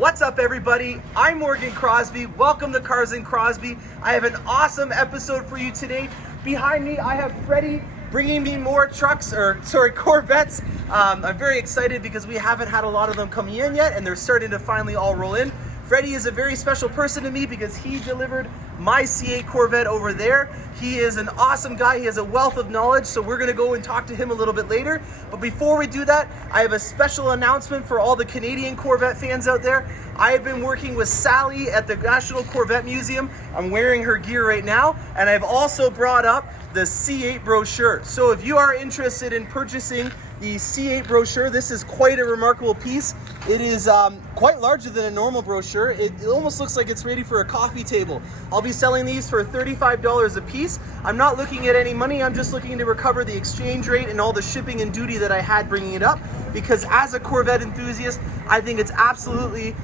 What's up, everybody? I'm Morgan Crosbie. Welcome to Cars and Crosbie. I have an awesome episode for you today. Behind me, I have Freddy bringing me more Corvettes. I'm very excited because we haven't had a lot of them coming in yet, and they're starting to finally all roll in. Freddy is a very special person to me because he delivered my C8 Corvette over there. He is an awesome guy. He has a wealth of knowledge, so we're gonna go and talk to him a little bit later. But before we do that, I have a special announcement for all the Canadian Corvette fans out there. I have been working with Sally at the National Corvette Museum. I'm wearing her gear right now, and I've also brought up the C8 brochure. So if you are interested in purchasing the C8 brochure, this is quite a remarkable piece. It is quite larger than a normal brochure. It almost looks like it's ready for a coffee table. I'll be selling these for $35 a piece. I'm not looking at any money. I'm just looking to recover the exchange rate and all the shipping and duty that I had bringing it up, because as a Corvette enthusiast, I think it's absolutely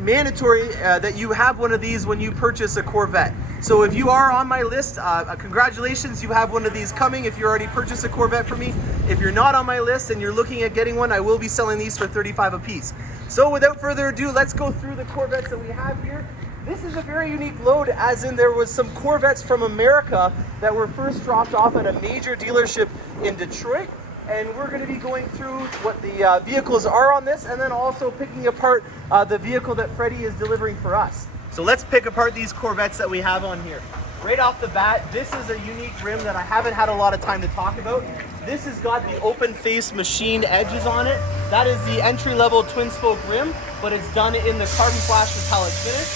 mandatory that you have one of these when you purchase a Corvette. So if you are on my list, congratulations, you have one of these coming if you already purchased a Corvette from me. If you're not on my list and you're looking at getting one, I will be selling these for $35 a piece. So without further ado, let's go through the Corvettes that we have here. This is a very unique load, as in there was some Corvettes from America that were first dropped off at a major dealership in Detroit. And we're going to be going through what the vehicles are on this, and then also picking apart the vehicle that Freddy is delivering for us. So let's pick apart these Corvettes that we have on here. Right off the bat, this is a unique rim that I haven't had a lot of time to talk about. This has got the open face machined edges on it. That is the entry-level twin spoke rim, but it's done in the carbon flash metallic finish.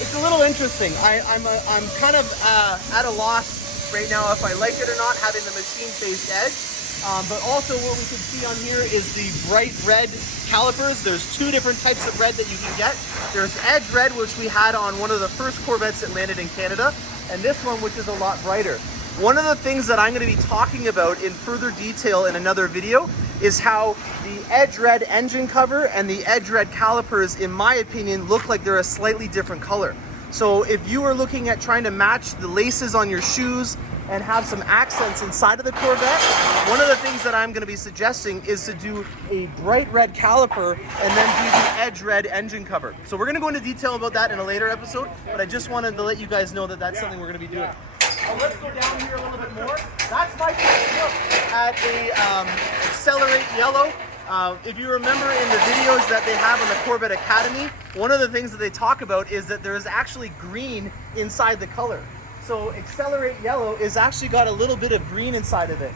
It's a little interesting. I'm kind of at a loss right now if I like it or not, having the machine faced edge. But also what we can see on here is the bright red calipers. There's two different types of red that you can get. There's Edge Red, which we had on one of the first Corvettes that landed in Canada, and this one, which is a lot brighter. One of the things that I'm going to be talking about in further detail in another video is how the Edge Red engine cover and the Edge Red calipers, in my opinion, look like they're a slightly different color. So if you are looking at trying to match the laces on your shoes and have some accents inside of the Corvette, one of the things that I'm going to be suggesting is to do a bright red caliper and then do the Edge Red engine cover. So we're going to go into detail about that in a later episode, but I just wanted to let you guys know that that's something we're going to be doing. Let's go down here a little bit more. That's my first look at a Accelerate Yellow. If you remember in the videos that they have on the Corvette Academy, one of the things that they talk about is that there is actually green inside the color. So Accelerate Yellow is actually got a little bit of green inside of it.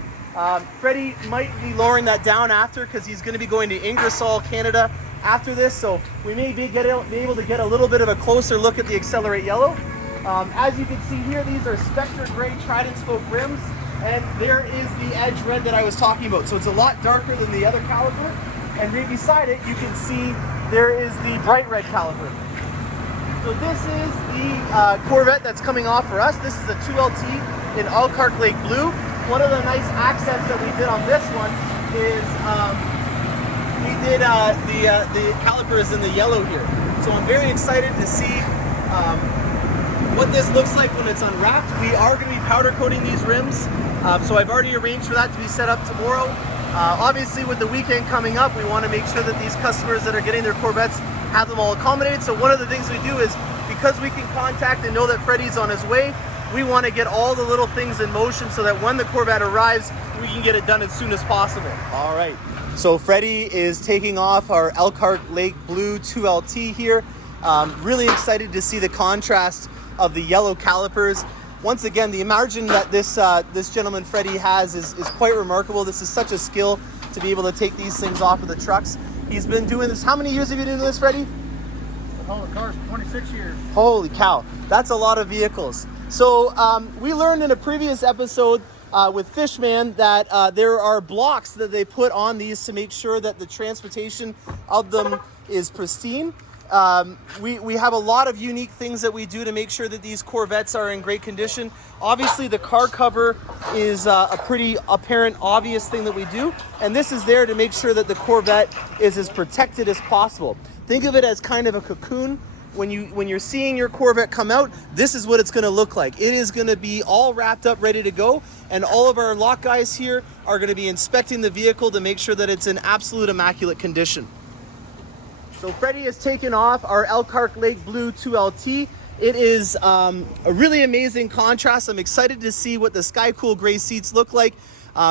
Freddy might be lowering that down after, because he's going to be going to Ingersoll, Canada after this, so we may be able to get a little bit of a closer look at the Accelerate Yellow. As you can see here, these are Spectre Gray Trident spoke rims, and there is the Edge Red that I was talking about. So it's a lot darker than the other caliper, and right beside it you can see there is the bright red caliper. So this is the Corvette that's coming off for us. This is a 2LT in Elkhart Lake Blue. One of the nice accents that we did on this one is we did the calipers in the yellow here. So I'm very excited to see what this looks like when it's unwrapped. We are going to be powder coating these rims, so I've already arranged for that to be set up tomorrow. Obviously, with the weekend coming up, we want to make sure that these customers that are getting their Corvettes have them all accommodated. So one of the things we do is, because we can contact and know that Freddy's on his way, we want to get all the little things in motion so that when the Corvette arrives, we can get it done as soon as possible. All right, so Freddy is taking off our Elkhart Lake Blue 2LT here. Really excited to see the contrast of the yellow calipers. Once again, the margin that this gentleman Freddy has is quite remarkable. This is such a skill to be able to take these things off of the trucks. He's been doing this. How many years have you been doing this, Freddy? Oh, the car's 26 years. Holy cow, that's a lot of vehicles. So we learned in a previous episode with Fishman that there are blocks that they put on these to make sure that the transportation of them is pristine. We have a lot of unique things that we do to make sure that these Corvettes are in great condition. Obviously, the car cover is a pretty apparent, obvious thing that we do, and this is there to make sure that the Corvette is as protected as possible. Think of it as kind of a cocoon. When you're seeing your Corvette come out, this is what it's going to look like. It is going to be all wrapped up, ready to go, and all of our lock guys here are going to be inspecting the vehicle to make sure that it's in absolute immaculate condition. So Freddy has taken off our Elkhart Lake Blue 2LT. It is a really amazing contrast. I'm excited to see what the Sky Cool gray seats look like.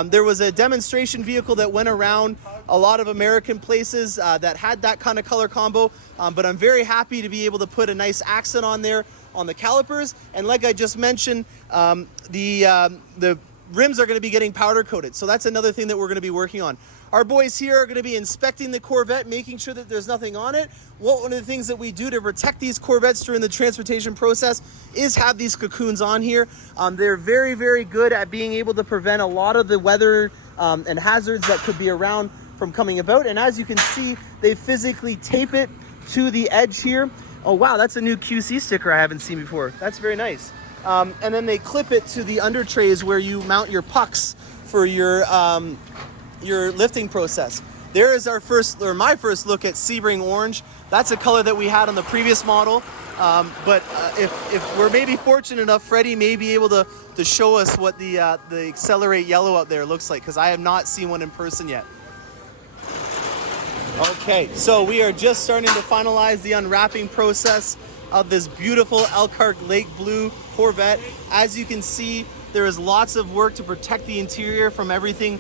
There was a demonstration vehicle that went around a lot of American places that had that kind of color combo, but I'm very happy to be able to put a nice accent on there on the calipers. And like I just mentioned, the rims are going to be getting powder coated, so that's another thing that we're going to be working on. Our boys here are going to be inspecting the Corvette, making sure that there's nothing on it. One of the things that we do to protect these Corvettes during the transportation process is have these cocoons on here. They're very, very good at being able to prevent a lot of the weather and hazards that could be around from coming about. And as you can see, they physically tape it to the edge here. Oh wow, that's a new QC sticker I haven't seen before. That's very nice. And then they clip it to the under trays where you mount your pucks for your lifting process. There is our first, or my first look at Sebring Orange. That's a color that we had on the previous model. But if we're maybe fortunate enough, Freddy may be able to show us what the Accelerate Yellow out there looks like, because I have not seen one in person yet. Okay, so we are just starting to finalize the unwrapping process of this beautiful Elkhart Lake Blue Corvette. As you can see, there is lots of work to protect the interior from everything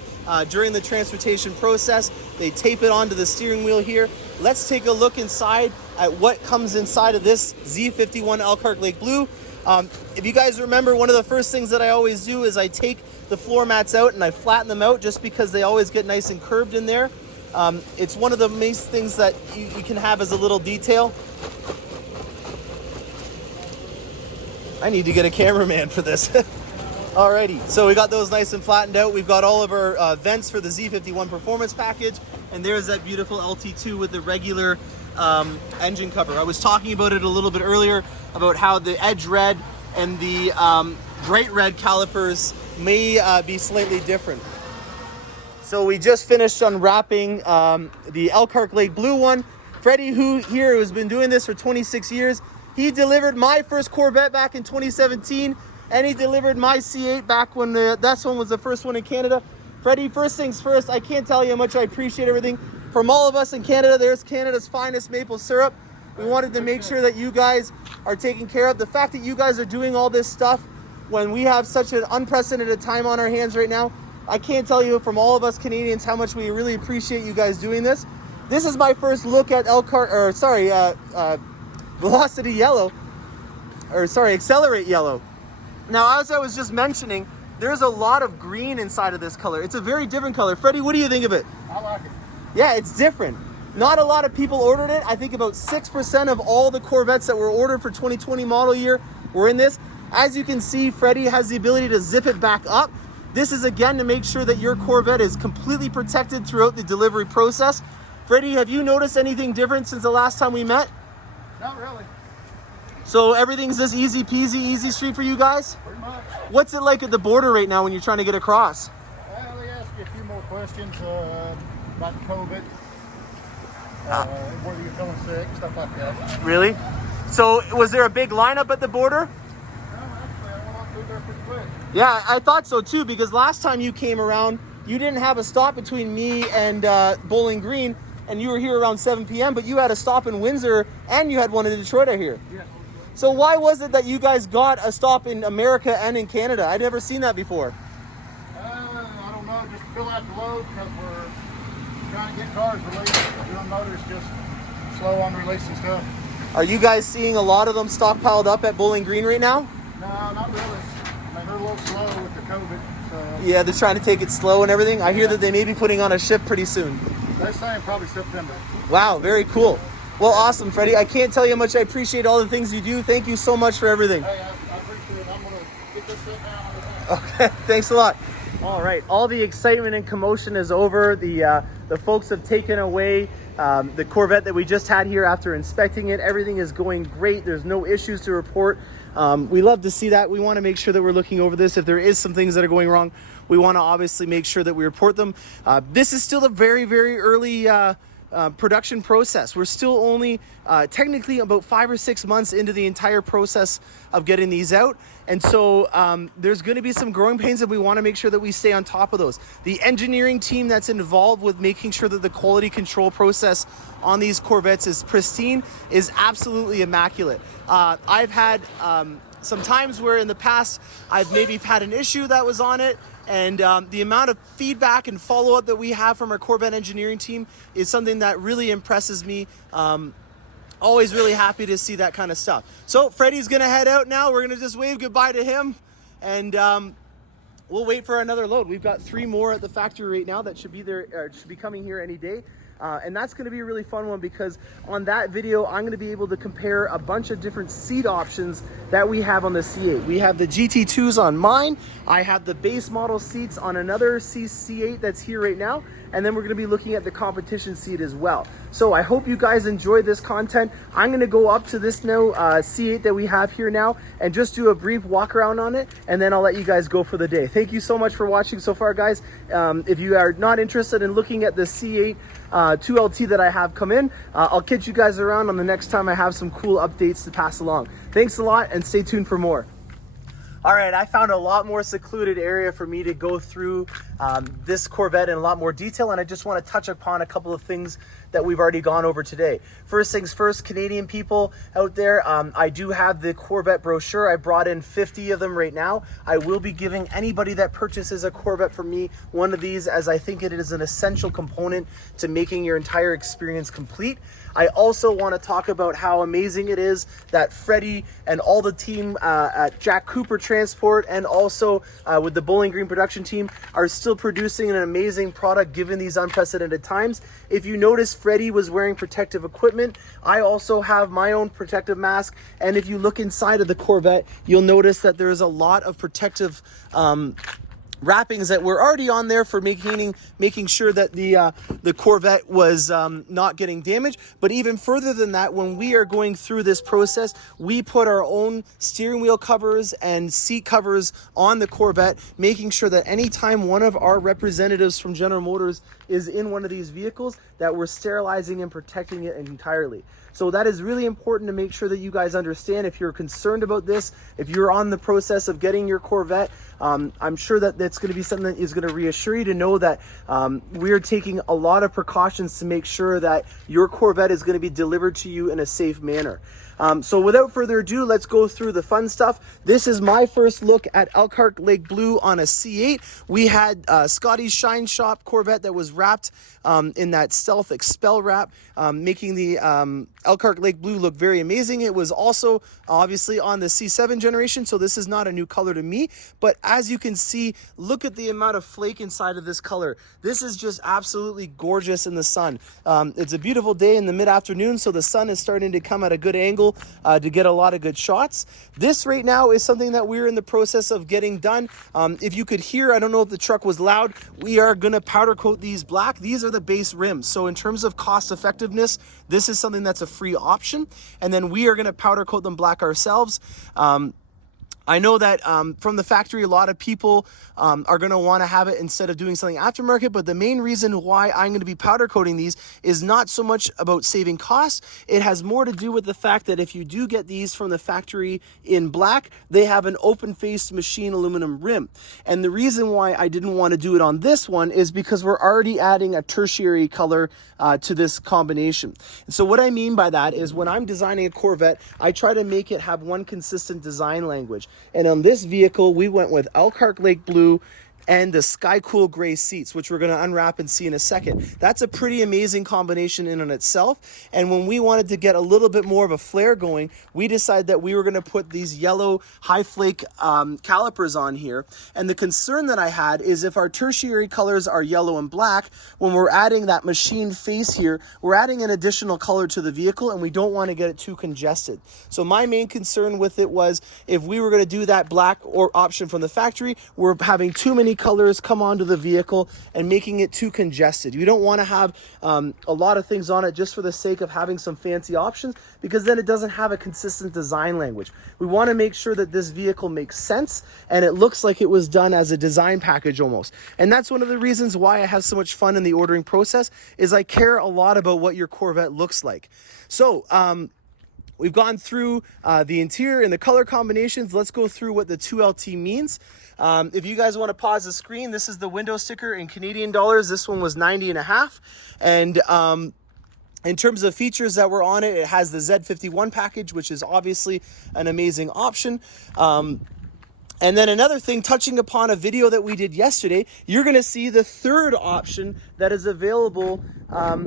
during the transportation process. They tape it onto the steering wheel here. Let's take a look inside at what comes inside of this Z51 Elkhart Lake Blue. If you guys remember, one of the first things that I always do is I take the floor mats out and I flatten them out just because they always get nice and curved in there. It's one of the main things that you can have as a little detail. I need to get a cameraman for this. Alrighty, so we got those nice and flattened out. We've got all of our vents for the Z51 performance package, and there's that beautiful LT2 with the regular engine cover. I was talking about it a little bit earlier about how the edge red and the bright red calipers may be slightly different. So we just finished unwrapping the Elkhart Lake Blue one. Freddy, who's been doing this for 26 years, he delivered my first Corvette back in 2017, and he delivered my C8 back when that one was the first one in Canada. Freddy, first things first, I can't tell you how much I appreciate everything. From all of us in Canada, there's Canada's finest maple syrup. We wanted to make sure that you guys are taken care of. The fact that you guys are doing all this stuff when we have such an unprecedented time on our hands right now, I can't tell you from all of us Canadians how much we really appreciate you guys doing this. This is my first look at Velocity Yellow, Accelerate Yellow. Now, as I was just mentioning, there's a lot of green inside of this color. It's a very different color. Freddy, what do you think of it? I like it. Yeah, it's different. Not a lot of people ordered it. I think about 6% of all the Corvettes that were ordered for 2020 model year were in this. As you can see, Freddy has the ability to zip it back up. This is again to make sure that your Corvette is completely protected throughout the delivery process. Freddy, have you noticed anything different since the last time we met? Not really. So everything's just easy peasy, easy street for you guys? Pretty much. What's it like at the border right now when you're trying to get across? Well, they ask you a few more questions about COVID, whether you're feeling sick, stuff like that. Really? So was there a big lineup at the border? No, actually, I went on through there pretty quick. Yeah, I thought so too, because last time you came around, you didn't have a stop between me and Bowling Green, and you were here around 7 p.m., but you had a stop in Windsor, and you had one in Detroit, I hear. Yeah. So why was it that you guys got a stop in America and in Canada? I'd never seen that before. I don't know, just fill out the load because we're trying to get cars released. Doing motors just slow on releasing stuff. Are you guys seeing a lot of them stockpiled up at Bowling Green right now? No, not really. I mean, they're a little slow with the COVID. So Yeah, they're trying to take it slow and everything. I hear that they may be putting on a shift pretty soon. they're saying probably September. Wow, very cool. Well, awesome, Freddy. I can't tell you how much I appreciate all the things you do. Thank you so much for everything. Hey, I appreciate it. I'm going to get this set down. Okay, thanks a lot. All right, all the excitement and commotion is over. The folks have taken away the Corvette that we just had here after inspecting it. Everything is going great. There's no issues to report. We love to see that. We want to make sure that we're looking over this. If there is some things that are going wrong, we want to obviously make sure that we report them. This is still a very, very early production process. We're still only technically about 5 or 6 months into the entire process of getting these out. And so there's going to be some growing pains, and we want to make sure that we stay on top of those. The engineering team that's involved with making sure that the quality control process on these Corvettes is pristine is absolutely immaculate. I've had some times where in the past I've maybe had an issue that was on it, and the amount of feedback and follow-up that we have from our Corvette engineering team is something that really impresses me. Always really happy to see that kind of stuff. So Freddy's gonna head out now. We're gonna just wave goodbye to him, and we'll wait for another load. We've got 3 more at the factory right now that should be there, or should be coming here any day. And that's going to be a really fun one, because on that video I'm going to be able to compare a bunch of different seat options that we have on the C8. We have the GT2s on mine, I have the base model seats on another C8 that's here right now, and then we're going to be looking at the competition seat as well. So I hope you guys enjoyed this content. I'm going to go up to this now C8 that we have here now and just do a brief walk around on it, and then I'll let you guys go for the day. Thank you so much for watching so far, guys. If you are not interested in looking at the C8 2LT that I have come in, I'll catch you guys around on the next time I have some cool updates to pass along. Thanks a lot, and stay tuned for more. All right, I found a lot more secluded area for me to go through this Corvette in a lot more detail, and I just want to touch upon a couple of things that we've already gone over today. First things first, Canadian people out there, I do have the Corvette brochure. I brought in 50 of them right now. I will be giving anybody that purchases a Corvette from me one of these, as I think it is an essential component to making your entire experience complete. I also want to talk about how amazing it is that Freddy and all the team at Jack Cooper Transport, and also with the Bowling Green production team, are still producing an amazing product given these unprecedented times. If you notice, Freddy was wearing protective equipment. I also have my own protective mask, and if you look inside of the Corvette, you'll notice that there is a lot of protective wrappings that were already on there for making sure that the Corvette was not getting damaged. But even further than that, when we are going through this process, we put our own steering wheel covers and seat covers on the Corvette, making sure that anytime one of our representatives from General Motors is in one of these vehicles, that we're sterilizing and protecting it entirely. So that is really important to make sure that you guys understand. If you're concerned about this, if you're on the process of getting your Corvette, I'm sure that that's going to be something that is going to reassure you to know that we're taking a lot of precautions to make sure that your Corvette is going to be delivered to you in a safe manner. So without further ado, let's go through the fun stuff. This is my first look at Elkhart Lake Blue on a C8. We had Scotty's Shine Shop Corvette that was wrapped in that Stealth Expel wrap, making the Elkhart Lake Blue look very amazing. It was also obviously on the C7 generation, so this is not a new color to me. But as you can see, look at the amount of flake inside of this color. This is just absolutely gorgeous in the sun. It's a beautiful day in the mid-afternoon, so the sun is starting to come at a good angle to get a lot of good shots. This right now is something that we're in the process of getting done. If you could hear, I don't know if the truck was loud, we are going to powder coat these black. These are the base rims. So in terms of cost effectiveness, this is something that's a free option. And then we are going to powder coat them black ourselves. I know that from the factory, a lot of people are going to want to have it instead of doing something aftermarket, but the main reason why I'm going to be powder coating these is not so much about saving costs. It has more to do with the fact that if you do get these from the factory in black, they have an open-faced machine aluminum rim. And the reason why I didn't want to do it on this one is because we're already adding a tertiary color to this combination. And so what I mean by that is when I'm designing a Corvette, I try to make it have one consistent design language. And on this vehicle, we went with Elkhart Lake Blue and the Sky Cool Gray seats, which we're going to unwrap and see in a second. That's a pretty amazing combination in and itself. And when we wanted to get a little bit more of a flare going, we decided that we were going to put these yellow high flake calipers on here. And the concern that I had is if our tertiary colors are yellow and black, when we're adding that machine face here, we're adding an additional color to the vehicle, and we don't want to get it too congested. So my main concern with it was if we were going to do that black or option from the factory, we're having too many colors come onto the vehicle and making it too congested. You don't want to have a lot of things on it just for the sake of having some fancy options, because then it doesn't have a consistent design language. We want to make sure that this vehicle makes sense and it looks like it was done as a design package almost. And that's one of the reasons why I have so much fun in the ordering process, is I care a lot about what your Corvette looks like. So, we've gone through the interior and the color combinations. Let's go through what the 2LT means. If you guys want to pause the screen, this is the window sticker in Canadian dollars. This one was 90.5. And in terms of features that were on it, it has the Z51 package, which is obviously an amazing option. And then another thing, touching upon a video that we did yesterday, you're going to see the third option that is available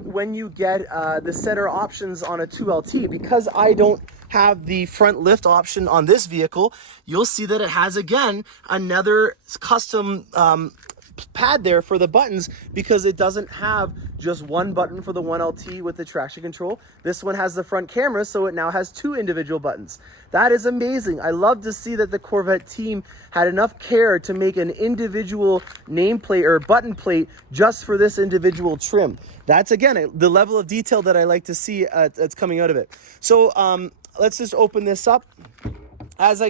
when you get the center options on a 2LT. Because I don't have the front lift option on this vehicle, you'll see that it has, again, another custom pad there for the buttons, because it doesn't have just one button for the 1LT with the traction control. This one has the front camera, so it now has 2 individual buttons. That is amazing. I love to see that the Corvette team had enough care to make an individual nameplate or button plate just for this individual trim. That's, again, the level of detail that I like to see that's coming out of it. So let's just open this up. As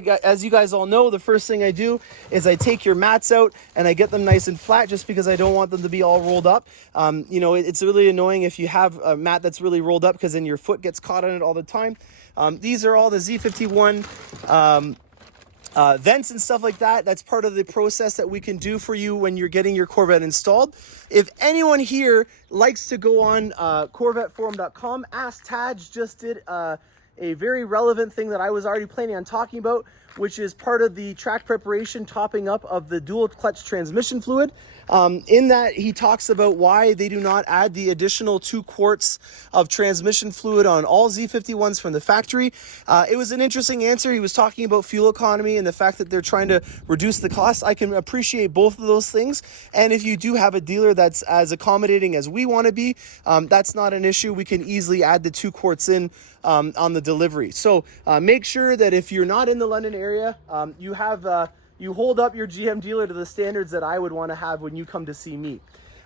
you guys all know, the first thing I do is I take your mats out and I get them nice and flat, just because I don't want them to be all rolled up. You know, it's really annoying if you have a mat that's really rolled up, because then your foot gets caught on it all the time. These are all the Z51 vents and stuff like that. That's part of the process that we can do for you when you're getting your Corvette installed. If anyone here likes to go on CorvetteForum.com, Ask Taj just did a very relevant thing that I was already planning on talking about, which is part of the track preparation topping up of the dual clutch transmission fluid. In that, he talks about why they do not add the additional 2 quarts of transmission fluid on all Z51s from the factory. It was an interesting answer. He was talking about fuel economy and the fact that they're trying to reduce the cost. I can appreciate both of those things. And if you do have a dealer that's as accommodating as we want to be, that's not an issue. We can easily add the 2 quarts in on the delivery. So make sure that if you're not in the London area, you hold up your GM dealer to the standards that I would want to have when you come to see me.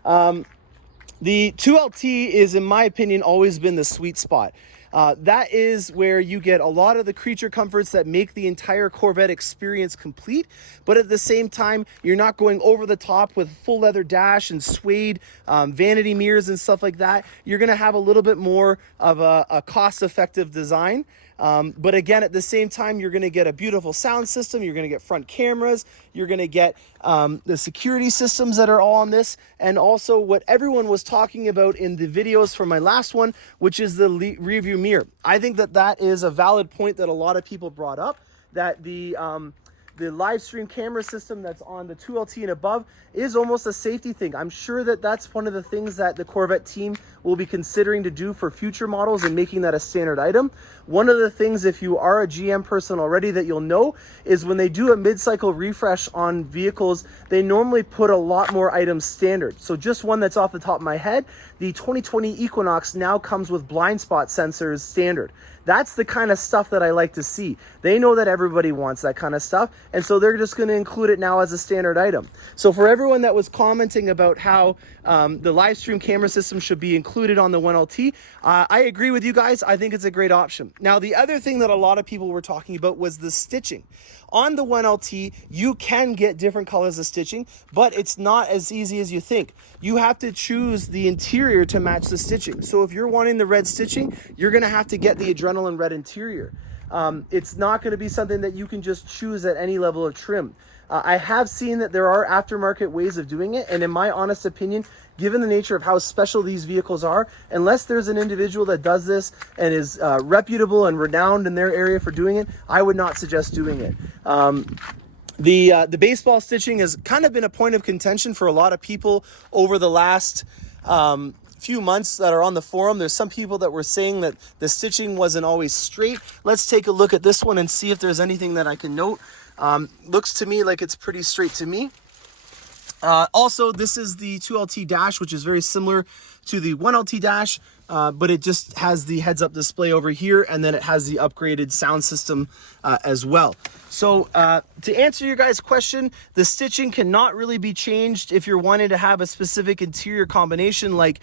The 2LT is, in my opinion, always been the sweet spot. That is where you get a lot of the creature comforts that make the entire Corvette experience complete, but at the same time, you're not going over the top with full leather dash and suede vanity mirrors and stuff like that. You're going to have a little bit more of a cost-effective design. But again, at the same time, you're going to get a beautiful sound system. You're going to get front cameras. You're going to get the security systems that are all on this. And also what everyone was talking about in the videos from my last one, which is the rear view mirror. I think that that is a valid point that a lot of people brought up, that the live stream camera system that's on the 2LT and above is almost a safety thing. I'm sure that that's one of the things that the Corvette team will be considering to do for future models and making that a standard item. One of the things, if you are a GM person already, that you'll know is when they do a mid-cycle refresh on vehicles, they normally put a lot more items standard. So just one that's off the top of my head, the 2020 Equinox now comes with blind spot sensors standard. That's the kind of stuff that I like to see. They know that everybody wants that kind of stuff, and so they're just going to include it now as a standard item. So for everyone that was commenting about how the live stream camera system should be included on the 1LT, I agree with you guys. I think it's a great option. Now, the other thing that a lot of people were talking about was the stitching. On the 1LT, you can get different colors of stitching, but it's not as easy as you think. You have to choose the interior to match the stitching. So if you're wanting the red stitching, you're going to have to get the adrenaline red interior. It's not going to be something that you can just choose at any level of trim. I have seen that there are aftermarket ways of doing it, and in my honest opinion, given the nature of how special these vehicles are, unless there's an individual that does this and is reputable and renowned in their area for doing it, I would not suggest doing it. The baseball stitching has kind of been a point of contention for a lot of people over the last few months that are on the forum. There's some people that were saying that the stitching wasn't always straight. Let's take a look at this one and see if there's anything that I can note. Looks to me like it's pretty straight to me. Also, this is the 2LT dash, which is very similar to the 1LT dash, but it just has the heads-up display over here, and then it has the upgraded sound system as well. So to answer your guys' question, the stitching cannot really be changed if you're wanting to have a specific interior combination like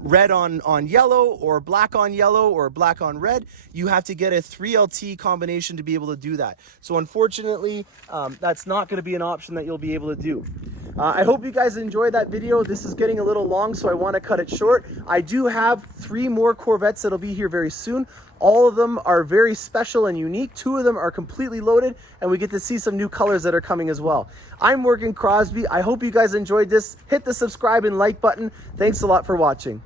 red on yellow, or black on yellow, or black on red. You have to get a 3LT combination to be able to do that. So unfortunately, that's not going to be an option that you'll be able to do. I hope you guys enjoyed that video. This is getting a little long, so I want to cut it short. I do have 3 more Corvettes that'll be here very soon. All of them are very special and unique. 2 of them are completely loaded, and we get to see some new colors that are coming as well. I'm Morgan Crosbie. I hope you guys enjoyed this. Hit the subscribe and like button. Thanks a lot for watching.